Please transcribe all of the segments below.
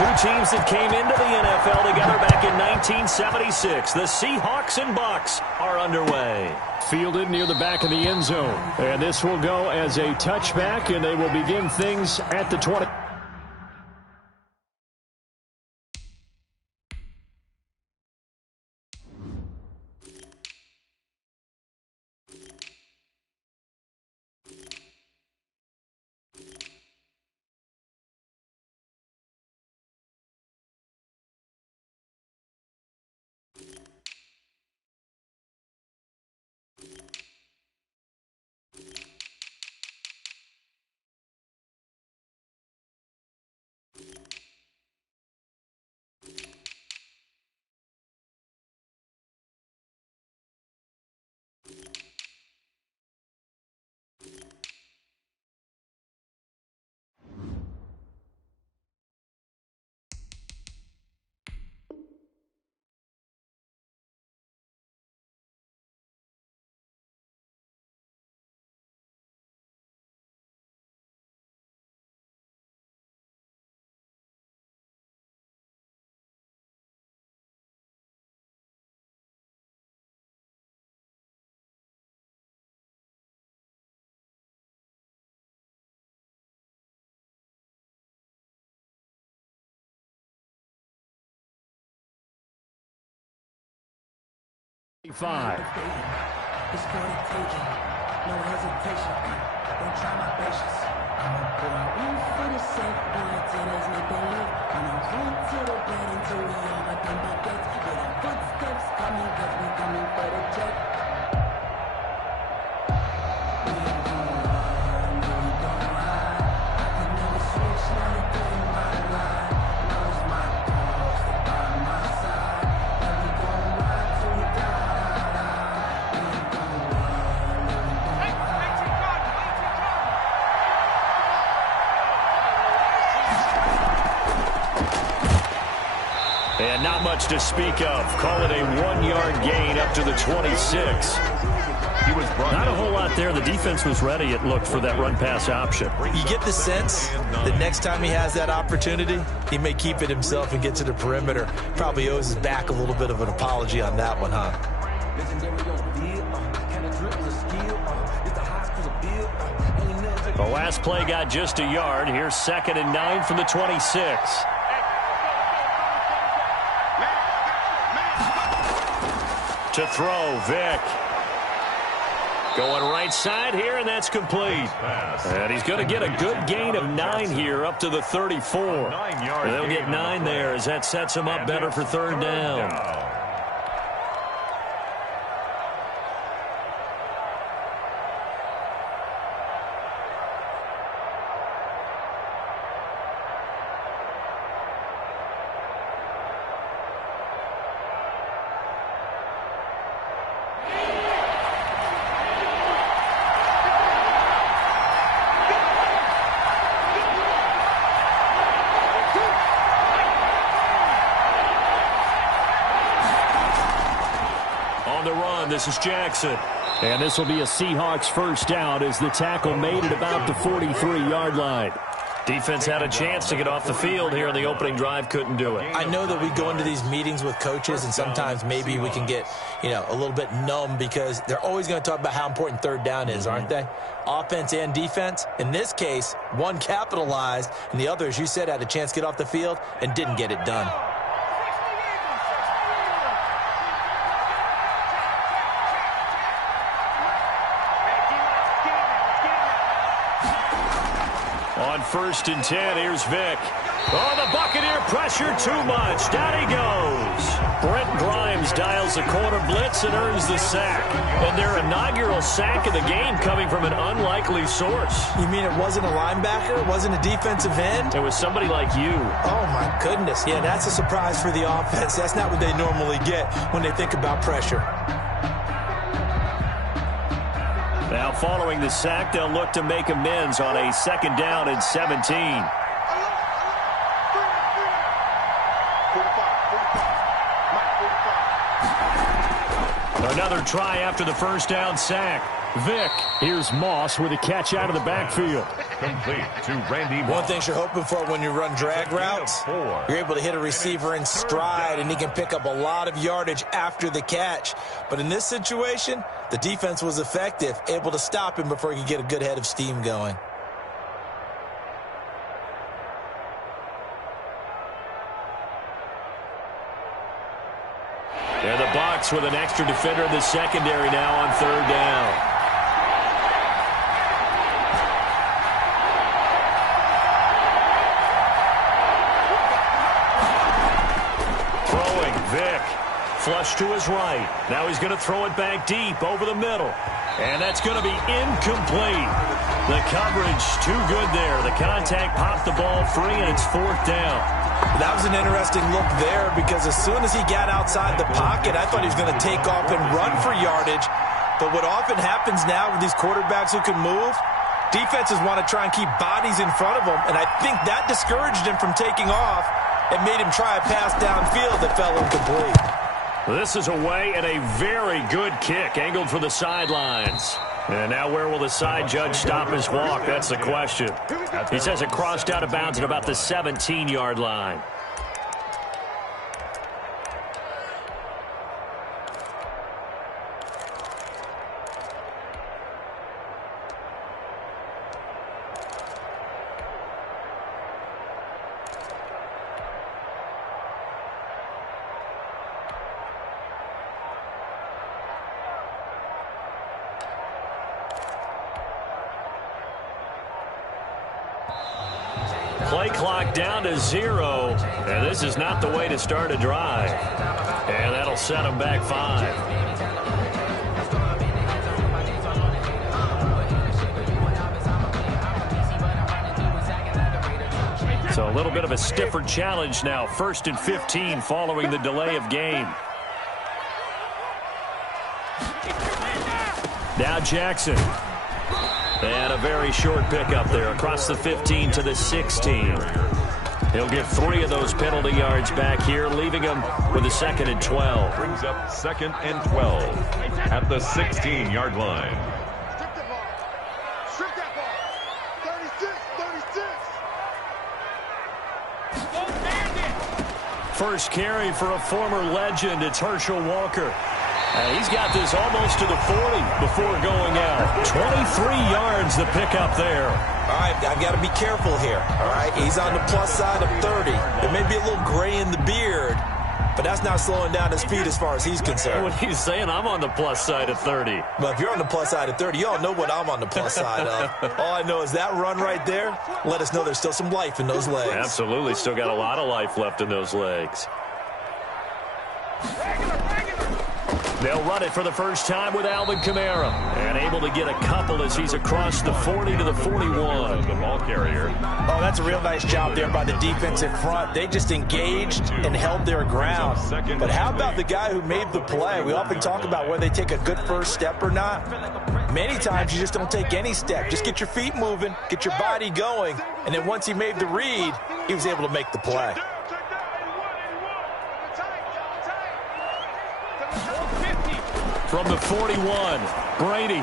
Two teams that came into the NFL together back in 1976. The Seahawks and Bucs are underway. Fielded near the back of the end zone. And this will go as a touchback, and they will begin things at the 20. It's for the taking, no hesitation. Don't try my patience. I'm a boy, one for the safe boy. Tennis make them live. And I run to the bed until we all got them buckets. With our footsteps coming, cause we coming for the check. We ain't gon' run, no we don't ride. I can never switch, now they cutting my line. Knows my cause, they by my side. And we gon' ride till we die. And not much to speak of. Call it a 1-yard gain up to the 26. Not a whole lot there. The defense was ready, it looked, for that run-pass option. You get the sense that next time he has that opportunity, he may keep it himself and get to the perimeter. Probably owes his back a little bit of an apology on that one, huh? The last play got just a yard. Here's 2nd and 9 from the 26. To throw, Vick. Going right side here, and that's complete. And he's going to get a good gain of 9 here up to the 34. They'll get 9 there as that sets him up better for 3rd down. This is Jackson. And this will be a Seahawks first down as the tackle made at about the 43-yard line. Defense had a chance to get off the field here in the opening drive, couldn't do it. I know that we go into these meetings with coaches, and sometimes maybe we can get, a little bit numb because they're always going to talk about how important 3rd down is, aren't they? Offense and defense. In this case, one capitalized, and the other, as you said, had a chance to get off the field and didn't get it done. On 1st and 10, here's Vick. Oh, the Buccaneer pressure too much. Down he goes. Brent Grimes dials the corner blitz and earns the sack. And their inaugural sack of the game coming from an unlikely source. You mean it wasn't a linebacker? It wasn't a defensive end? It was somebody like you. Oh, my goodness. Yeah, that's a surprise for the offense. That's not what they normally get when they think about pressure. Now, following the sack, they'll look to make amends on a 2nd down and 17. Another try after the 1st down sack. Vick. Here's Moss with a catch out of the backfield. complete to Randy Moss. One thing you're hoping for when you run drag routes, you're able to hit a receiver in stride, and he can pick up a lot of yardage after the catch. But in this situation, the defense was effective, able to stop him before he could get a good head of steam going. And the Bucs with an extra defender in the secondary now on third down. Throwing, Vick. Flush to his right. Now he's going to throw it back deep over the middle. And that's going to be incomplete. The coverage too good there. The contact popped the ball free, and it's fourth down. That was an interesting look there because as soon as he got outside the pocket, I thought he was going to take off and run for yardage. But what often happens now with these quarterbacks who can move, defenses want to try and keep bodies in front of them, and I think that discouraged him from taking off and made him try a pass downfield that fell incomplete. This is away and a very good kick, angled for the sidelines. And now where will the side judge stop his walk? That's the question. He says it crossed out of bounds at about the 17-yard line. Play clock down to 0, and this is not the way to start a drive. And that'll set them back 5. So a little bit of a stiffer challenge now. 1st and 15 following the delay of game. Now Jackson. And a very short pickup there across the 15 to the 16. He'll get 3 of those penalty yards back here, leaving him with a 2nd and 12. Brings up 2nd and 12 at the 16-yard line. Strip that ball. 36. First carry for a former legend. It's Herschel Walker. He's got this almost to the 40 before going out. 23 yards the pickup there. All right, I've got to be careful here. All right, he's on the plus side of 30. There may be a little gray in the beard, but that's not slowing down his speed as far as he's concerned. What he's saying, I'm on the plus side of 30. But if you're on the plus side of 30, you all know what I'm on the plus side of. All I know is that run right there let us know there's still some life in those legs. Absolutely, still got a lot of life left in those legs. They'll run it for the first time with Alvin Kamara. And able to get a couple as he's across the 40 to the 41. The ball carrier. Oh, that's a real nice job there by the defense in front. They just engaged and held their ground. But how about the guy who made the play? We often talk about whether they take a good first step or not. Many times you just don't take any step. Just get your feet moving, get your body going. And then once he made the read, he was able to make the play. From the 41, Brady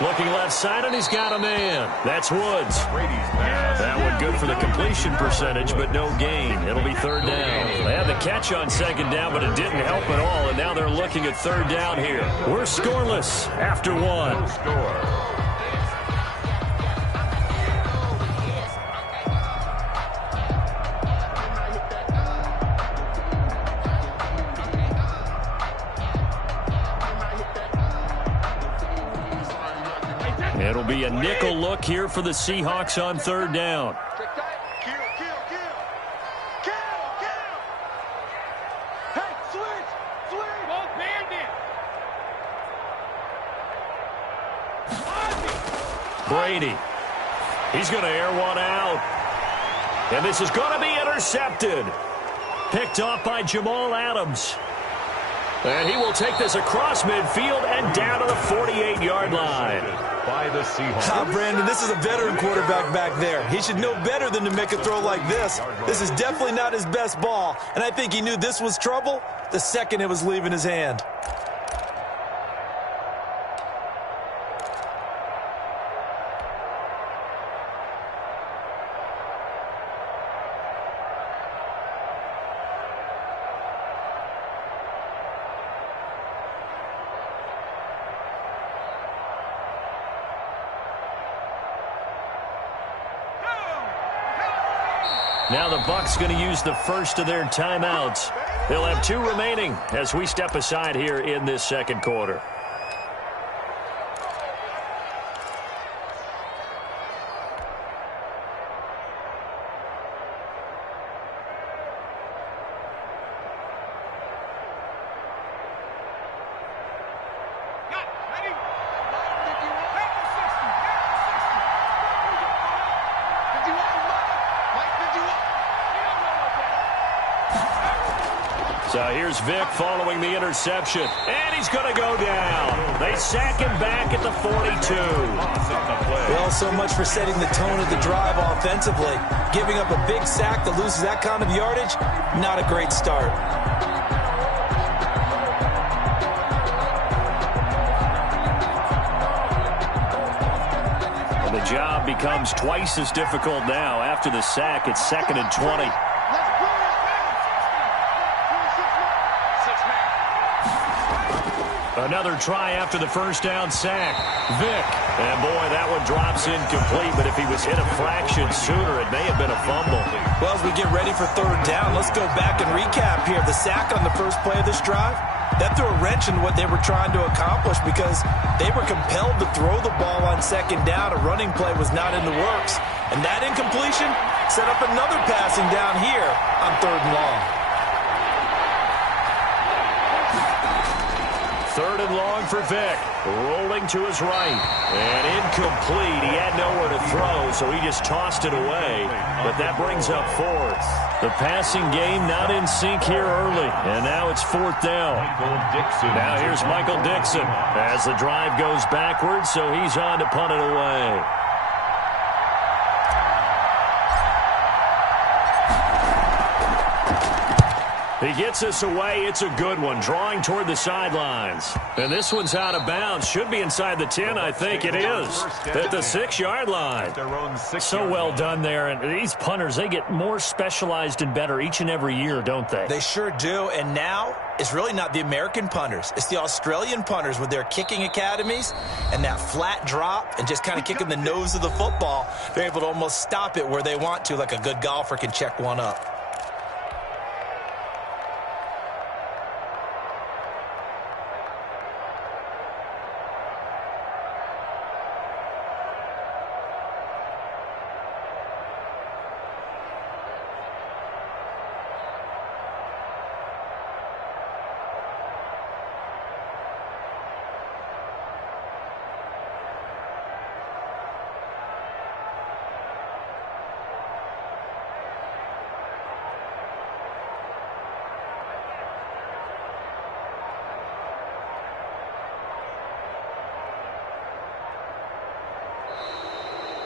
looking left side, and he's got a man. That's Woods. That one good for the completion percentage, but no gain. It'll be 3rd down. They had the catch on 2nd down, but it didn't help at all, and now they're looking at 3rd down here. We're scoreless after 1. It'll be a nickel look here for the Seahawks on 3rd down. Kill. Hey, switch. Go bandit. Brady. He's going to air one out. And this is going to be intercepted. Picked off by Jamal Adams. And he will take this across midfield and down to the 48-yard line. By the Seahawks. Brandon, this is a veteran quarterback back there. He should know better than to make a throw like this. This is definitely not his best ball, and I think he knew this was trouble the second it was leaving his hand. Now the Bucs going to use the first of their timeouts. They'll have 2 remaining as we step aside here in this second quarter. So here's Vic following the interception. And he's going to go down. They sack him back at the 42. Well, so much for setting the tone of the drive offensively. Giving up a big sack that loses that kind of yardage, not a great start. And the job becomes twice as difficult now. After the sack, it's 2nd and 20. Another try after the first down sack. Vic. And boy, that one drops incomplete, but if he was hit a fraction sooner, it may have been a fumble. Well, as we get ready for 3rd down, let's go back and recap here. The sack on the first play of this drive, that threw a wrench in what they were trying to accomplish because they were compelled to throw the ball on 2nd down. A running play was not in the works. And that incompletion set up another passing down here on 3rd and long. 3rd and long for Vic. Rolling to his right. And incomplete. He had nowhere to throw, so he just tossed it away. But that brings up 4th. The passing game not in sync here early. And now it's 4th down. Now here's Michael Dixon as the drive goes backwards, so he's on to punt it away. He gets us away. It's a good one. Drawing toward the sidelines. And this one's out of bounds. Should be inside the 10, I think it is. At the 6-yard line. So well done there. And these punters, they get more specialized and better each and every year, don't they? They sure do. And now it's really not the American punters. It's the Australian punters with their kicking academies and that flat drop and just kind of kicking the nose of the football. They're able to almost stop it where they want to, like a good golfer can check one up.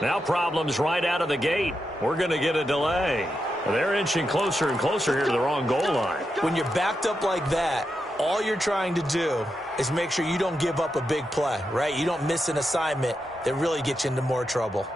Now problems right out of the gate. We're going to get a delay. They're inching closer and closer here to the wrong goal line. When you're backed up like that, all you're trying to do is make sure you don't give up a big play, right? You don't miss an assignment that really gets you into more trouble.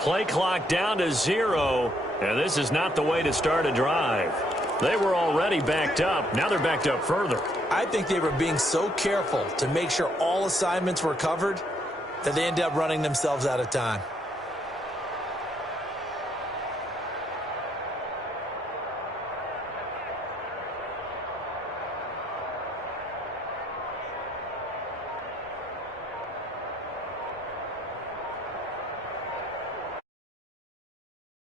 Play clock down to 0, and this is not the way to start a drive. They were already backed up. Now they're backed up further. I think they were being so careful to make sure all assignments were covered that they ended up running themselves out of time.